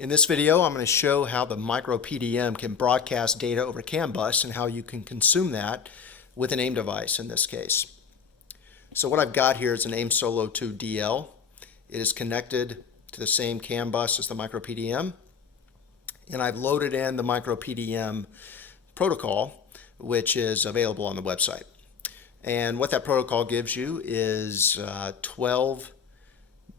In this video, I'm going to show how the microPDM can broadcast data over CAN bus and how you can consume that with an AIM device in this case. So what I've got here is an AIM Solo 2 DL. It is connected to the same CAN bus as the microPDM, and I've loaded in the microPDM protocol, which is available on the website. And what that protocol gives you is 12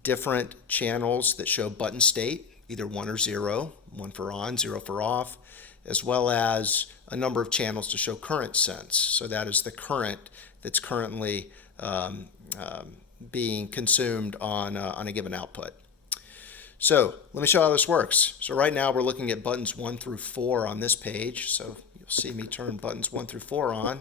different channels that show button state, either 1 or 0, 1 for on, 0 for off, as well as a number of channels to show current sense. So that is the current that's currently being consumed on a given output. So let me show you how this works. So right now we're looking at buttons 1 through 4 on this page. So you'll see me turn buttons 1 through 4 on.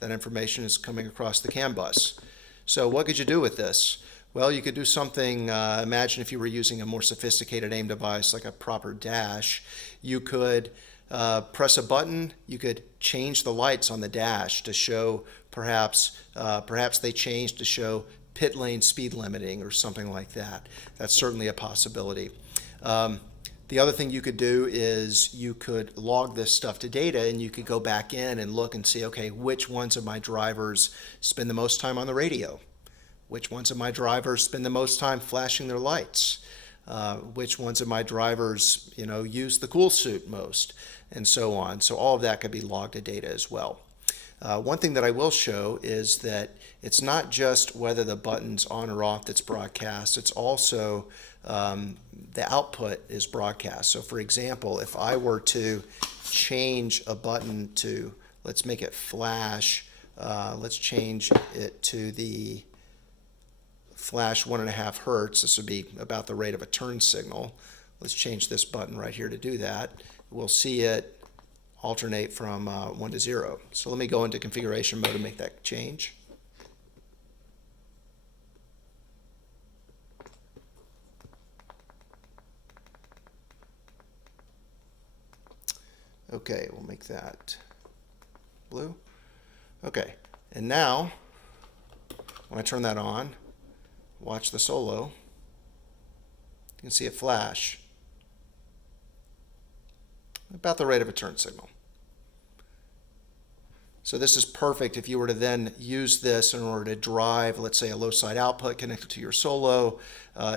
That information is coming across the CAN bus. So what could you do with this? Well, you could do something, imagine if you were using a more sophisticated AIM device like a proper dash. You could press a button, you could change the lights on the dash to show perhaps they changed to show pit lane speed limiting or something like that. That's certainly a possibility. The other thing you could do is you could log this stuff to data, and you could go back in and look and see, okay, which ones of my drivers spend the most time on the radio? Which ones of my drivers spend the most time flashing their lights? Which ones of my drivers, use the cool suit most, and so on. So all of that could be logged to data as well. One thing that I will show is that it's not just whether the button's on or off that's broadcast, it's also the output is broadcast. So for example, if I were to change a button to, let's make it flash, let's change it to the flash 1.5 hertz. This would be about the rate of a turn signal. Let's change this button right here to do that. We'll see it alternate from 1 to 0. So let me go into configuration mode and make that change. Okay, we'll make that blue. Okay, and now when I turn that on, watch the Solo, you can see it flash about the rate of a turn signal. So this is perfect if you were to then use this in order to drive, let's say, a low side output connected to your Solo.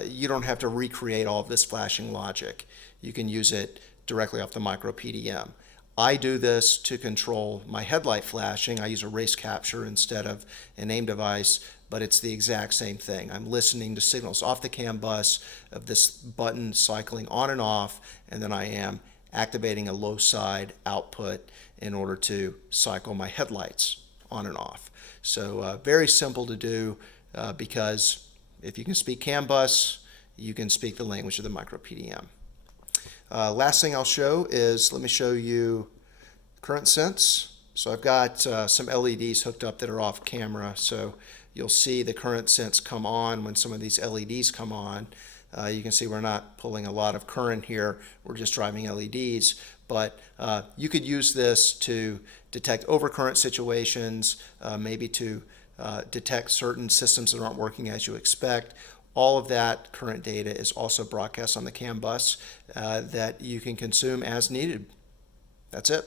You don't have to recreate all of this flashing logic. You can use it directly off the microPDM. I do this to control my headlight flashing. I use a race capture instead of an AIM device, but it's the exact same thing. I'm listening to signals off the CAN bus of this button cycling on and off, and then I am activating a low side output in order to cycle my headlights on and off. So very simple to do because if you can speak CAN bus, you can speak the language of the microPDM. Last thing I'll show is, let me show you current sense. So I've got some LEDs hooked up that are off camera, so you'll see the current sense come on when some of these LEDs come on. You can see we're not pulling a lot of current here, we're just driving LEDs, but you could use this to detect overcurrent situations, maybe to detect certain systems that aren't working as you expect. All of that current data is also broadcast on the CAN bus that you can consume as needed. That's it.